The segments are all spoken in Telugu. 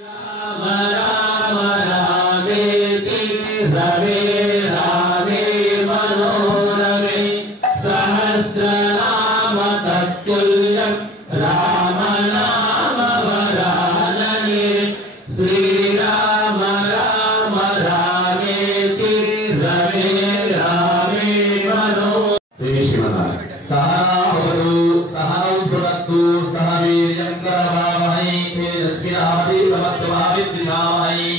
राम राम रामेति रमे रामे मनोरमे सहस्रनाम तत्तुल्यं राम नाम वरानने श्रीराम राम रामेति रमे रामे मनोरमे सहावतु सहनौभुनक्तु सह वीर्यं करवावहै तेजस्विनावधीतमस्तुमाविद्विषावहै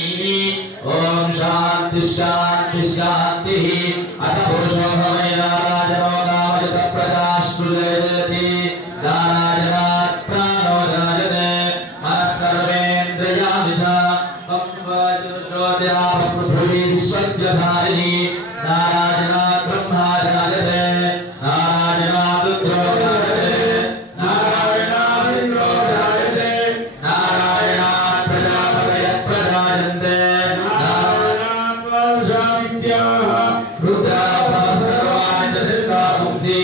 ओम शांति शांति शांति अथ पुरुषो भवै नारायणो नामयत प्रजाश्रुजयति नारायणात् प्राणो जायते मनः सर्वेन्द्रियाणि च पृथ्वी विश्वस्य धारिणी नारायणात् ब्रह्मा जायते नारायणात् रुद्रो जायते नारायणात् इंद्रो जायते नारायणात् प्रजापतयः प्रजायन्ते नारायणात् वर्षाविद्याः रुद्राः सर्वाणि च सिद्धांसि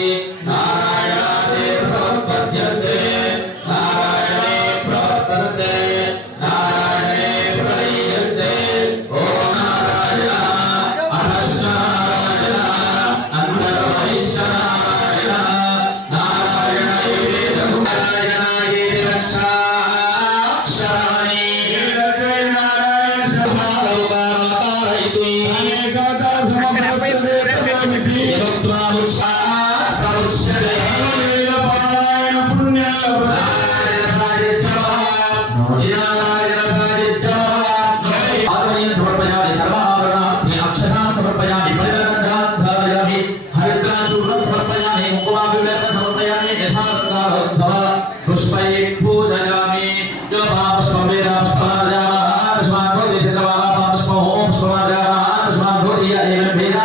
नारायणादेव समुत्पद्यन्ते नारायणे प्रवर्तन्ते नारायणे प्रलीयन्ते ॐ नारायण अधश्च नारायण अन्तर्बहिश्च नारायण नारायण नारायणाय रक्षाक्षराणि नारायण समालोकावतारयति अनेकदा समप्रत्यते तदमिति यत्त्वामुषा प्रवृष्यते नारायण पुण्यं नारायण सायच्छवा नारायण सायच्छवा आदरणीय समर्पयामि सर्वाभरणार्थि अक्षतां समर्पयामि परिवर्तनात् भावयामि हरिद्राशूलं समर्पयामि कुङ्कुमाभिषेकं समर्पयामि यथावत्ता भव पुष्पैः पूजयामि यो पुष्पं वेद पुष्पमार्यामः पुष्पान् भोजयिष्यतवः पुष्पं ॐ पुष्पमार्यामः पुष्पान् भोजय एवं वेद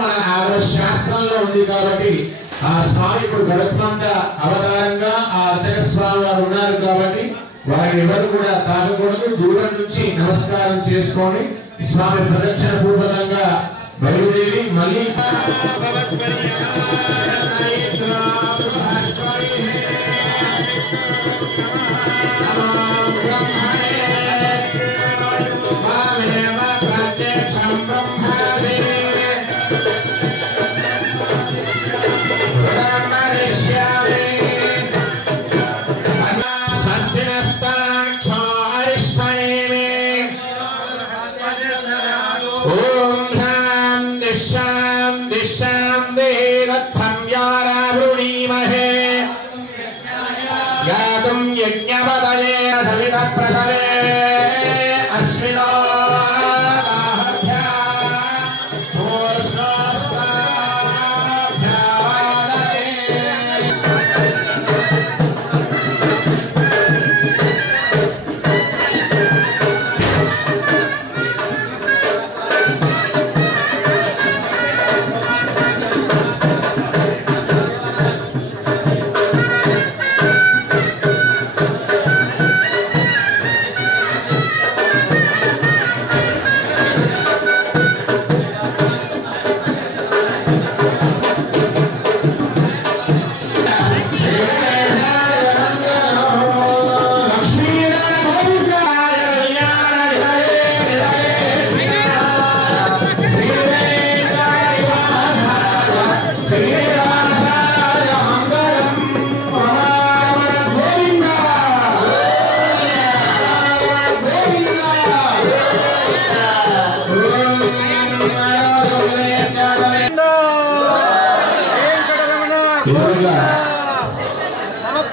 మన ఆదర్శ శాస్త్రంలో ఉంది కాబట్టి ఆ స్వామి ఇప్పుడు గరుత్మంత అవతారంగా ఆ అర్చక స్వామి వారు ఉన్నారు కాబట్టి వారిని ఎవరు కూడా తాగకూడదు దూరం నుంచి నమస్కారం చేసుకొని స్వామి ప్రదక్షిణ పూర్వకంగా బయలుదేరి మళ్ళీ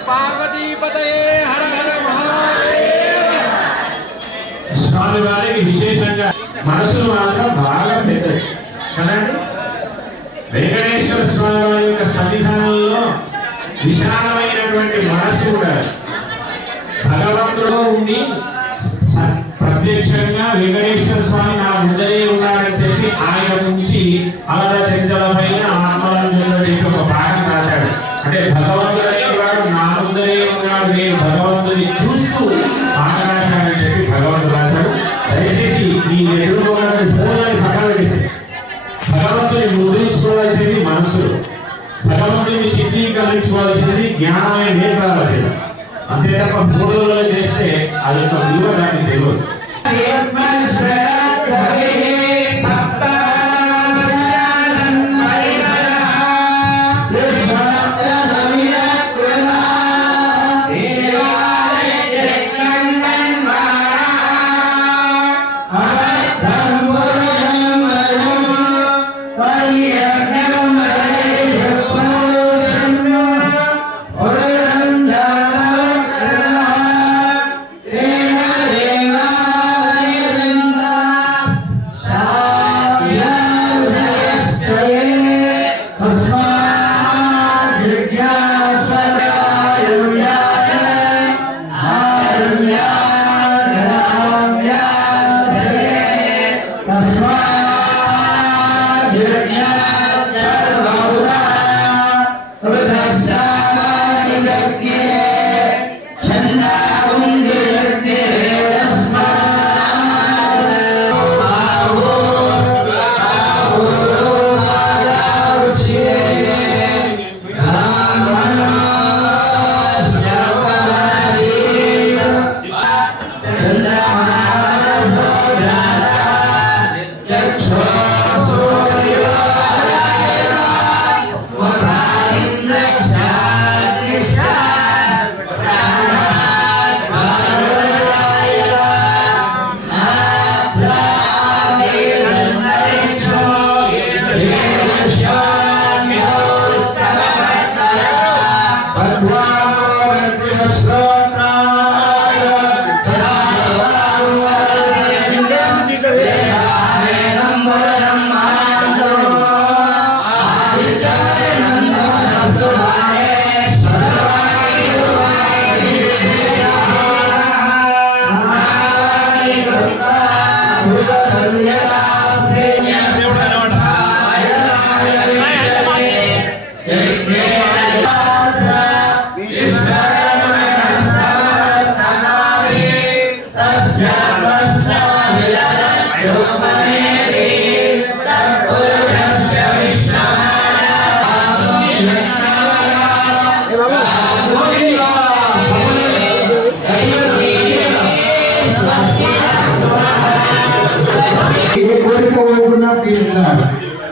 पार्वती पतये हर हर महादेव। మనసులు మాత్రం బాగా పెద్దది కదండి. వెంకటేశ్వర స్వామి వారి యొక్క సన్నిధానంలో విశాలమైనటువంటి మనస్సు ఉండాలి. భగవంతుడు ఉండి ప్రత్యక్షంగా వెంకటేశ్వర స్వామి నా ముందరే ఉన్నాడని చెప్పి ఆయన నుంచి అలర చెంచలపైన ఆత్మరాజుని ఒక పాఠం రాశాడు. అంటే భగవంతుడు అనేవాడు నా ముందరే ఉన్నాడు, నేను భగవంతుని చూస్తూ పాట రాశాడని చెప్పి భగవంతుడు రాశాడు. దయచేసి ఈ ఎదుర్కోవాలని పూలని పక్కన పెట్టేసి భగవంతుని ముద్రించుకోవాల్సింది మనసులు, భగవంతుని చిత్రీకరించుకోవాల్సింది జ్ఞానమైన నేత్రాలు. అంతే తప్ప పూర్వలో చేస్తే అది ఒక విలువ దానికి తెలియదు.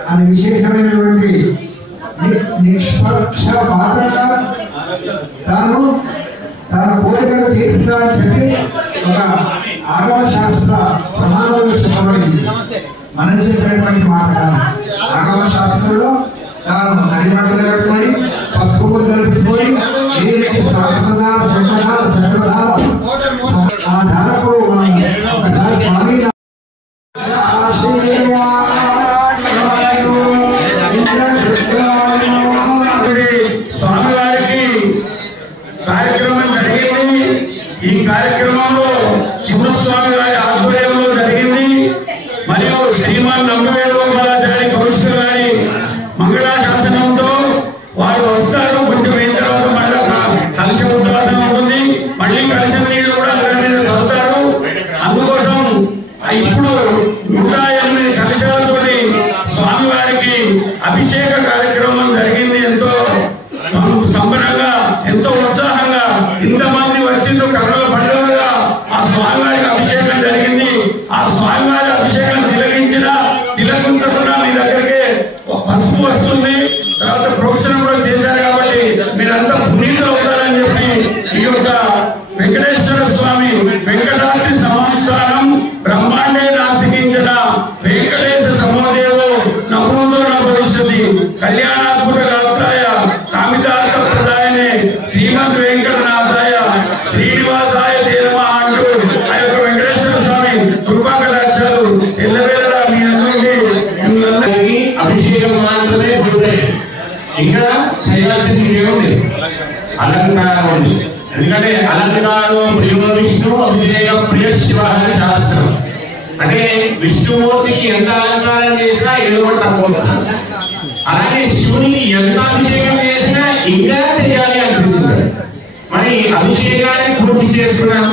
అది విశేషమైనటువంటి నిష్పక్షపాతంగా తన కోరికలు తీర్చుతామని చెప్పి ఒక ఆగమ శాస్త్ర ప్రమాణంలో చెప్పబడింది. మనం చెప్పినటువంటి మాట కాదు. ఆగమ శాస్త్రంలో తాను నడిమట్టలు కట్టుకొని పసుపు జరుపుకొని శాస్త్రధార శంఖధార చక్రధార ఆ ధారకుడు ఒకసారి స్వామి స్వామివారికి కార్యక్రమం జరిగింది. ఈ కార్యక్రమంలో శివస్వామి వారి ఆధ్వర్యంలో జరిగింది. మరియు శ్రీమాన్ నంబవేలు మహారాజాని కౌశిక గారి మంగళాశాసనంతో వారు చేయాల్సింది ఏముంది? అలంకారం ఉంది. ఎందుకంటే అలంకారం ప్రియ విష్ణు అభిషేక ప్రియ శివ అని శాస్త్రం. అంటే విష్ణుమూర్తికి ఎంత అలంకారం చేసినా ఏదో ఒకటి తక్కువ. అలాగే శివునికి ఎంత అభిషేకం చేసినా ఇంకా చేయాలి అనిపిస్తుంది. మరి అభిషేకాన్ని పూర్తి చేసుకున్నాం,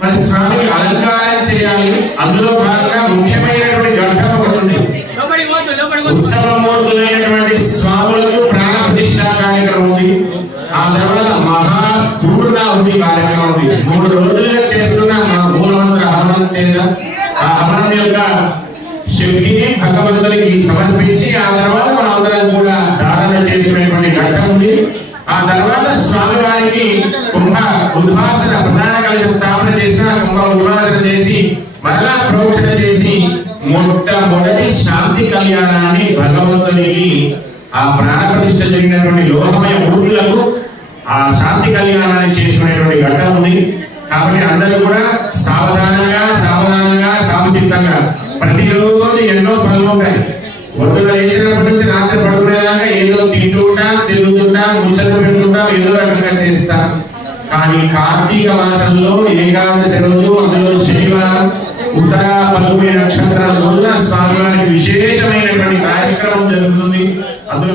మరి స్వామికి అలంకారం చేయాలి. అందులో భాగంగా ముఖ్యమైనటువంటి ఘట్టం ఒకటి ఉంది. ఉత్సవమూర్తులైనటువంటి స్వాములకు ప్రాణ ప్రతిష్ఠా కార్యక్రమం ఉంది. ఆ తర్వాత మహాపూర్ణాహుతి కార్యక్రమం ఉంది. 3 రోజులుగా చేస్తున్న మా మూలమంత్ర హవనం చేత ఆ హవనం యొక్క శక్తిని భగవంతునికి సమర్పించి ఆ తర్వాత మన అందరం కూడా ధారణ చేసుకునేటువంటి ఘట్టం ఉంది. ఆ తర్వాత స్వామి వారికి కుంభ ఉద్వాసన ప్రధాన కలశ స్థాపన చేసిన కుంభ ఉద్వాసన చేసి మరలా ప్రోక్షణ చేసి మొట్టమొదటి శాంతి కళ్యాణాన్ని భగవంతునికి ఆ ప్రాణ ప్రతిష్ఠ జరిగినటువంటి లోహమయ మూర్తులకు ఆ శాంతి కళ్యాణాన్ని చేసుకునేటువంటి ఘట్టం ఉంది. కాబట్టి అందరూ కూడా సావధానంగా సామచిత్తంగా ప్రతిరోజు ఎన్నో పనులు ఉంటాయి. ఒడ్డున లేచినప్పటి నుంచి రాత్రి పడుకునేదాకా ఏదో తింటుంటాం, తిరుగుతుంటాం, ముచ్చట్లు పెట్టుకుంటాం, ఏదో రకంగా చేస్తాం. కానీ కార్తీక మాసంలో ఏకాదశి రోజు, అందులో శనివారం ఉత్తర పలుకుని నక్షత్రాల రోజున స్వామివారికి విశేషమైనటువంటి కార్యక్రమం జరుగుతుంది. అందులో